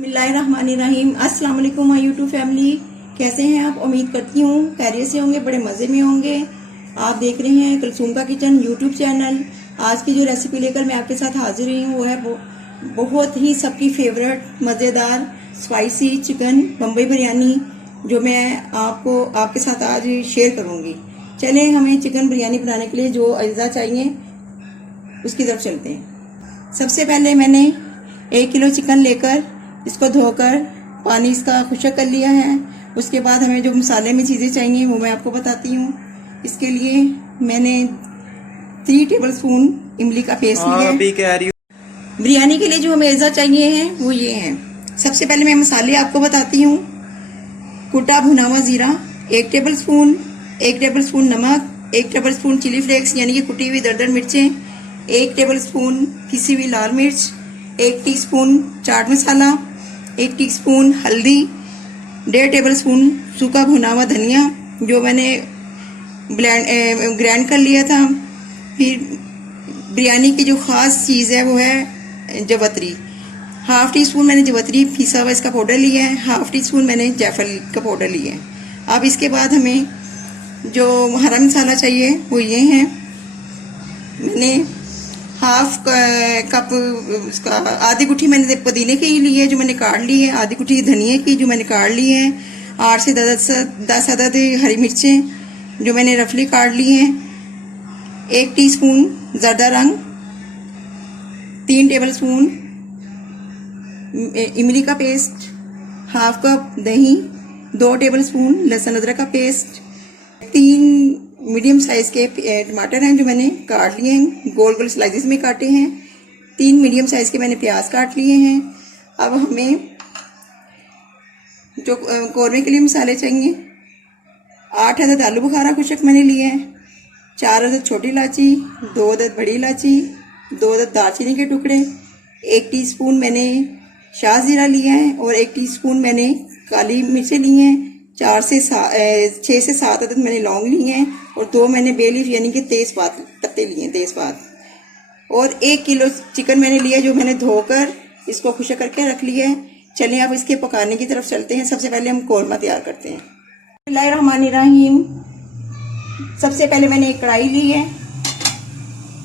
बिस्मिल्लाहिर्रहमानिर्रहीम। अस्सलाम वालेकुम माय यूट्यूब फैमिली, कैसे हैं आप? उम्मीद करती हूँ खैरियत से होंगे, बड़े मज़े में होंगे। आप देख रहे हैं कुलसूम का किचन यूट्यूब चैनल। आज की जो रेसिपी लेकर मैं आपके साथ हाजिर हुई हूँ वो है बहुत ही सबकी फेवरेट मज़ेदार स्पाइसी चिकन बम्बई बिरयानी, जो मैं आपके साथ आज शेयर करूँगी। चलें, हमें चिकन बिरयानी बनाने के लिए जो अज्जा चाहिए उसकी तरफ चलते हैं। सबसे पहले मैंने 1 किलो चिकन लेकर इसको धोकर पानी इसका खुश्क कर लिया है। उसके बाद हमें जो मसाले में चीज़ें चाहिए वो मैं आपको बताती हूँ। इसके लिए मैंने 3 टेबलस्पून इमली का पेस्ट लिया है। बिरयानी के लिए जो हमें अज्जा चाहिए हैं वो ये हैं। सबसे पहले मैं मसाले आपको बताती हूँ। कुटा भुना हुआ ज़ीरा 1 टेबलस्पून, 1 टेबलस्पून नमक, 1 टेबलस्पून चिली फ्लेक्स यानी कि कुटी हुई दरदर मिर्चें, 1 टेबलस्पून पिसी हुई लाल मिर्च, 1 टीस्पून चाट मसाला, 1 टीस्पून हल्दी, 1.5 टेबलस्पून सूखा भुना हुआ धनिया जो मैंने ग्राइंड कर लिया था। फिर बिरयानी की जो ख़ास चीज़ है वो है जवतरी। 1/2 टीस्पून मैंने जवतरी पिसा हुआ इसका पाउडर लिया है। 1/2 टीस्पून मैंने जायफल का पाउडर लिया है। अब इसके बाद हमें जो हरा मसाला चाहिए वो ये है। मैंने 1/2 कप उसका आधी गुठी मैंने पुदीने की ली है जो मैंने काट ली है, आधी गुठी धनिया की जो मैंने काट ली है, 8 से 10 अदद हरी मिर्चें जो मैंने रफली काट ली हैं, 1 टीस्पून ज़रदा रंग, 3 टेबलस्पून इमली का पेस्ट, 1/2 कप दही, 2 टेबलस्पून लहसुन अदरक का पेस्ट, 3 मीडियम साइज के टमाटर हैं जो मैंने काट लिए हैं, गोल गोल स्लाइसेस में काटे हैं। 3 मीडियम साइज के मैंने प्याज काट लिए हैं। अब हमें जो कौरमे के लिए मसाले चाहिए, 8 अदद आलू बुखारा खुशक मैंने लिए हैं, 4 अदद छोटी इलायची, 2 अदद बड़ी इलायची, 2 अदद दालचीनी के टुकड़े, 1 टीस्पून मैंने शाह जीरा लिया है और 1 टीस्पून मैंने काली मिर्चें ली हैं, 6 से 7 अदद मैंने लौंग लिए हैं और 2 मैंने बे लीफ यानी कि तेज़पात पत्ते लिए हैं, तेज़पात। और 1 किलो चिकन मैंने लिया जो मैंने धोकर इसको खुश्क करके रख लिया है। चलिए अब इसके पकाने की तरफ चलते हैं। सबसे पहले हम कौरमा तैयार करते हैं। बिस्मिल्लाहिर्रहमानिर्रहीम। सबसे पहले मैंने एक कढ़ाई ली है,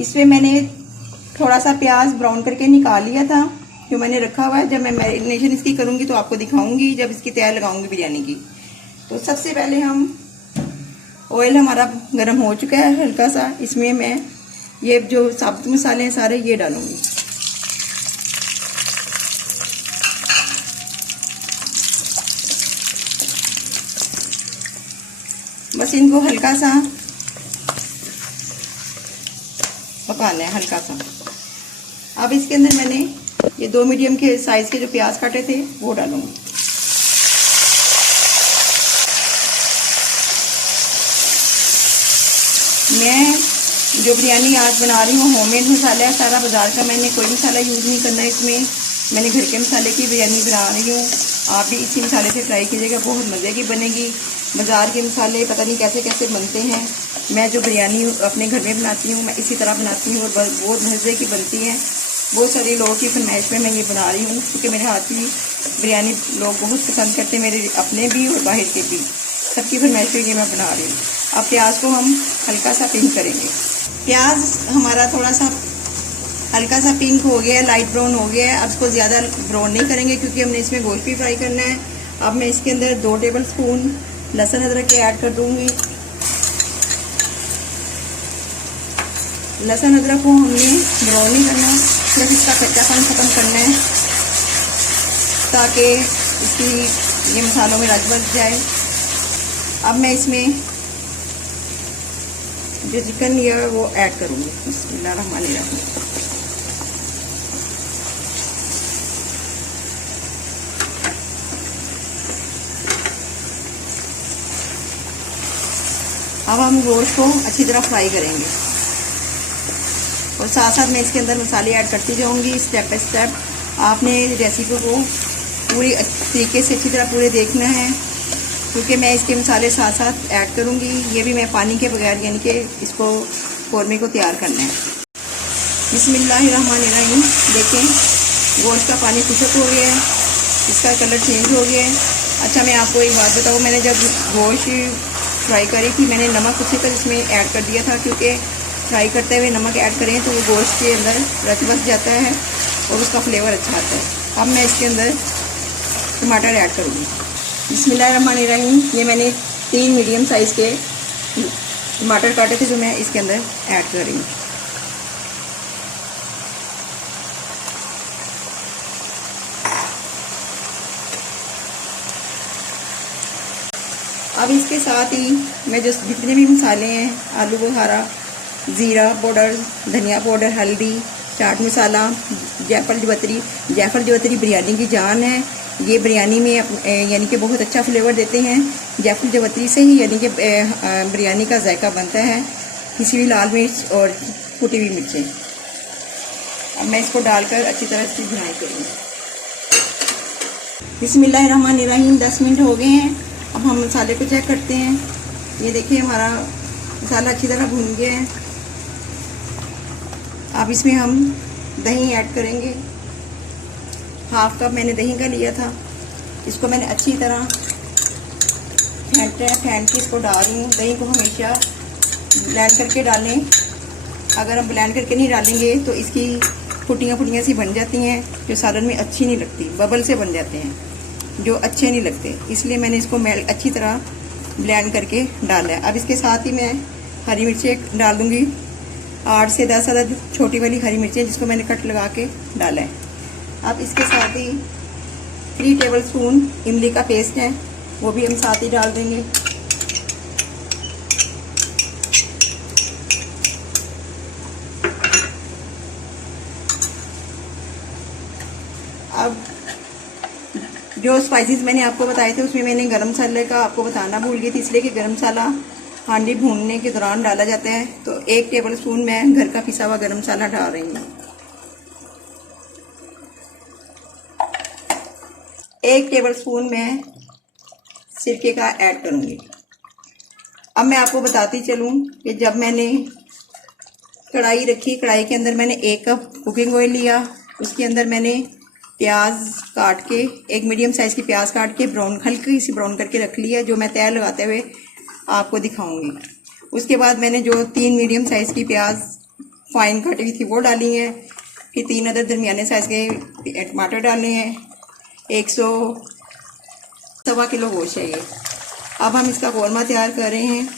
इसमें मैंने थोड़ा सा प्याज ब्राउन करके निकाल लिया था जो मैंने रखा हुआ है। जब मैं मैरिनेशन इसकी करूँगी तो आपको दिखाऊंगी जब इसकी तैयार लगाऊंगी बिरयानी की। तो सबसे पहले हम ऑयल हमारा गर्म हो चुका है हल्का सा, इसमें मैं ये जो साबुत मसाले हैं सारे ये डालूंगी। बस इनको हल्का सा पकाना है, हल्का सा। अब इसके अंदर मैंने ये 2 मीडियम के साइज के जो प्याज काटे थे वो डालूंगी। मैं जो बिरयानी आज बना रही हूँ होममेड मसाला है सारा, बाजार का मैंने कोई मसाला यूज़ नहीं करना है इसमें। मैंने घर के मसाले की बिरयानी बना रही हूँ। आप भी इसी मसाले से ट्राई कीजिएगा, बहुत मज़े की बनेगी। बाज़ार के मसाले पता नहीं कैसे कैसे बनते हैं। मैं जो बिरयानी अपने घर में बनाती हूँ मैं इसी तरह बनाती हूँ और बहुत मज़े की बनती है। बहुत सारे लोगों की फरमाइश में मैं ये बना रही हूँ क्योंकि मेरे हाथ की बिरयानी लोग बहुत पसंद करते हैं, मेरे अपने भी और बाहर के भी, सबकी फरमाइश पे ये मैं बना रही हूँ। अब प्याज को हम हल्का सा पिंक करेंगे। प्याज हमारा थोड़ा सा हल्का सा पिंक हो गया है, लाइट ब्राउन हो गया है। अब इसको ज़्यादा ब्राउन नहीं करेंगे क्योंकि हमने इसमें गोश्त भी फ्राई करना है। अब मैं इसके अंदर 2 टेबलस्पून लहसुन अदरक के ऐड कर दूँगी। लहसुन अदरक को हमने ब्राउन नहीं करना, सिर्फ इसका कच्चापन ख़त्म करना है ताकि इसकी ये मसालों में रच बच जाए। अब मैं इसमें जो चिकन लिया है वो ऐड करूँगी। बिस्मिल्लाहिर्रहमानिर्रहीम। अब हम गोश्त को अच्छी तरह फ्राई करेंगे और साथ साथ मैं इसके अंदर मसाले ऐड करती जाऊँगी स्टेप बाय स्टेप। आपने रेसिपी को पूरी तरीके से अच्छी तरह पूरे देखना है क्योंकि मैं इसके मसाले साथ साथ ऐड करूँगी। ये भी मैं पानी के बगैर यानी कि इसको कौरमे को तैयार करना है। बिस्मिल्लाहिर्रहमानिर्रहीम। देखें गोश्त का पानी खुश्क हो गया है। इसका कलर चेंज हो गया है। अच्छा, मैं आपको एक बात बताऊँ, मैंने जब गोश्त फ्राई करी थी, मैंने नमक उसी पर इसमें ऐड कर दिया था, क्योंकि फ्राई करते हुए नमक ऐड करें तो वो गोश्त के अंदर रच बस जाता है और उसका फ्लेवर अच्छा आता है। अब मैं इसके अंदर टमाटर ऐड करूँगी। बिस्मिल्लाहिर्रहमानिर्रहीम। ये मैंने 3 मीडियम साइज़ के टमाटर काटे थे जो मैं इसके अंदर ऐड कर रही हूँ। अब इसके साथ ही मैं जो जितने भी मसाले हैं, आलू बुखारा, ज़ीरा पाउडर, धनिया पाउडर, हल्दी, चाट मसाला, जायफल जवतरी बिरयानी की जान है। ये बिरयानी में यानी कि बहुत अच्छा फ्लेवर देते हैं। जायफल जवतरी से ही यानी कि बिरयानी का जायका बनता है। किसी भी लाल मिर्च और कुटी हुई मिर्चें। अब मैं इसको डालकर अच्छी तरह इसकी भुनाई करूँगी। बिस्मिल्लाहिर्रहमानिर्रहीम। 10 मिनट हो गए हैं। अब हम मसाले को चेक करते हैं। ये देखिए हमारा मसाला अच्छी तरह भून गया है। अब इसमें हम दही ऐड करेंगे। हाफ कप मैंने दही का लिया था। इसको मैंने अच्छी तरह फेंट के इसको डाल रही हूँ। दही को हमेशा ब्लेंड करके डालें। अगर हम ब्लेंड करके नहीं डालेंगे तो इसकी फुटियाँ सी बन जाती हैं, जो सालन में अच्छी नहीं लगती, बबल से बन जाते हैं जो अच्छे नहीं लगते। इसलिए मैंने इसको अच्छी तरह ब्लेंड करके डाला है। अब इसके साथ ही मैं हरी मिर्चें डाल दूँगी। 8 से 10 अदद छोटी वाली हरी मिर्चें जिसको मैंने कट लगा के डाला है। अब इसके साथ ही 3 टेबलस्पून इमली का पेस्ट है, वो भी हम साथ ही डाल देंगे। अब जो स्पाइसेस मैंने आपको बताए थे उसमें मैंने गरम मसाले का आपको बताना भूल गई थी, इसलिए कि गरम मसाला हांडी भूनने के दौरान डाला जाता है। तो 1 टेबलस्पून मैं घर का पिसा हुआ गरम मसाला डाल रही हूँ। 1 टेबलस्पून मैं सिरके का ऐड करूँगी। अब मैं आपको बताती चलूँ कि जब मैंने कढ़ाई रखी, कढ़ाई के अंदर मैंने 1 कप कुकिंग ऑयल लिया। उसके अंदर मैंने प्याज काट के, एक मीडियम साइज़ की प्याज काट के हल्की सी ब्राउन करके रख लिया, जो मैं तैयार लगाते हुए आपको दिखाऊंगी। उसके बाद मैंने जो 3 मीडियम साइज़ की प्याज फाइन काटी हुई थी वो डाली है। फिर 3 अदर दरमियाने साइज़ के टमाटर डालने हैं। 100 किलो गोश्त है ये। अब हम इसका कौरमा तैयार कर रहे हैं।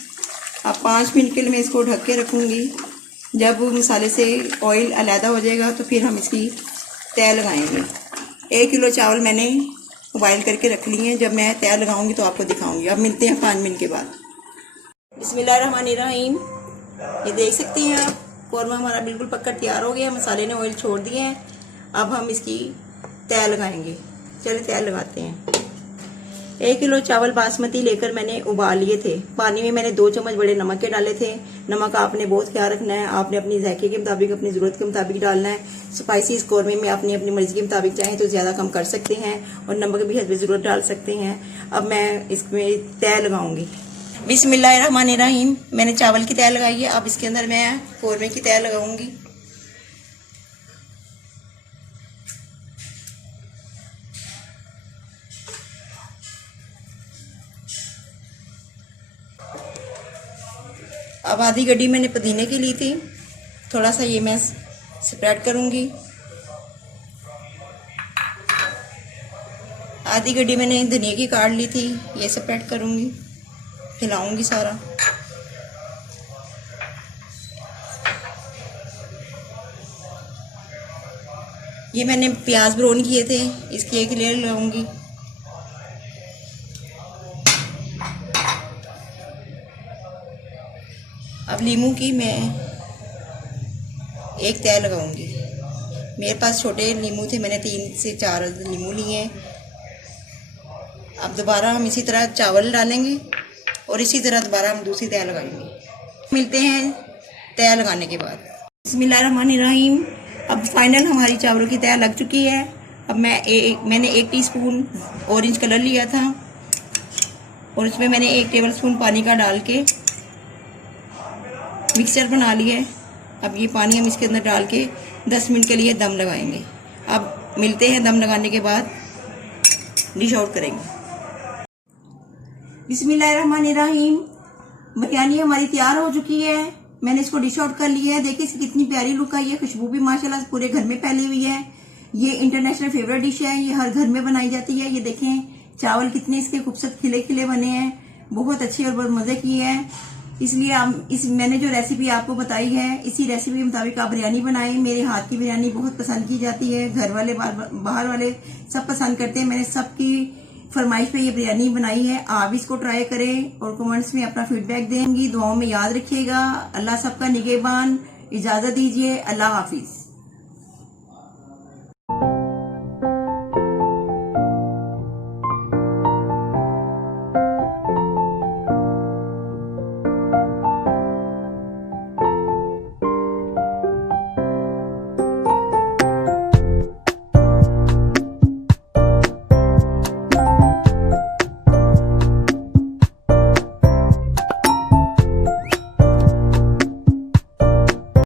अब 5 मिनट के लिए मैं इसको ढक के रखूँगी। जब मसाले से ऑयल अलहदा हो जाएगा तो फिर हम इसकी तय लगाएंगे। 1 किलो चावल मैंने बॉयल करके रख लिए हैं। जब मैं तय लगाऊंगी तो आपको दिखाऊंगी। अब मिलते हैं 5 मिनट के बाद। बिस्मिल्लाहिर्रहमानिर्रहीम। ये देख सकते हैं आप, कौरमा हमारा बिल्कुल पक्का तैयार हो गया। मसाले ने ऑयल छोड़ दिए हैं। अब हम इसकी तय लगाएंगे। चलिए तय लगाते हैं। 1 किलो चावल बासमती लेकर मैंने उबाल लिए थे। पानी में मैंने 2 चम्मच बड़े नमक के डाले थे। नमक आपने बहुत ख्याल रखना है। आपने अपनी जायके के मुताबिक, अपनी ज़रूरत के मुताबिक डालना है। स्पाइसी कौरमे में आपने अपनी मर्जी के मुताबिक चाहें तो ज़्यादा कम कर सकते हैं और नमक भी हस्बे ज़रूरत डाल सकते हैं। अब मैं इसमें तय लगाऊंगी। बिस्मिल्लाहिर्रहमानिर्रहीम। मैंने चावल की तय लगाई है। अब इसके अंदर मैं कौरमे की तय लगाऊंगी। अब आधी गड्डी मैंने पुदीने की ली थी, थोड़ा सा ये मैं स्प्रेड करूँगी। आधी गड्डी मैंने धनिया की काट ली थी, ये स्प्रेड करूँगी, फैलाऊँगी सारा। ये मैंने प्याज ब्राउन किए थे, इसकी एक लेयर लगाऊँगी। अब लीमू की मैं एक तय लगाऊंगी। मेरे पास छोटे नींबू थे, मैंने 3 से 4 नींबू लिए हैं। अब दोबारा हम इसी तरह चावल डालेंगे और इसी तरह दोबारा हम दूसरी तय लगाएंगे। मिलते हैं तय लगाने के बाद। बिस्मिल्लाहिर्रहमानिर्रहीम। अब फाइनल हमारी चावलों की तय लग चुकी है। अब मैंने 1 टीस्पून ऑरेंज कलर लिया था और उसमें मैंने 1 टेबलस्पून पानी का डाल के मिक्सचर बना लिया है। अब ये पानी हम इसके अंदर डाल के 10 मिनट के लिए दम लगाएंगे। अब मिलते हैं दम लगाने के बाद। डिश आउट करेंगे। बिस्मिल्लाहिर्रहमानिर्रहीम। बिरयानी हमारी तैयार हो चुकी है, मैंने इसको डिश आउट कर लिया है। देखिए इसकी कितनी प्यारी लुक आई है, खुशबू भी माशाल्लाह पूरे घर में फैली हुई है। ये इंटरनेशनल फेवरेट डिश है, ये हर घर में बनाई जाती है। ये देखें चावल कितने इसके खूबसूरत खिले खिले बने हैं, बहुत अच्छे और बहुत मजे की है। इसलिए मैंने जो रेसिपी आपको बताई है, इसी रेसिपी के मुताबिक आप बिरयानी बनाएं। मेरे हाथ की बिरयानी बहुत पसंद की जाती है, घर वाले बाहर वाले सब पसंद करते हैं। मैंने सबकी फरमाइश पे ये बिरयानी बनाई है। आप इसको ट्राई करें और कमेंट्स में अपना फीडबैक देंगी। दुआओं में याद रखिएगा। अल्लाह सबका निगहबान। इजाजत दीजिए। अल्लाह हाफिज।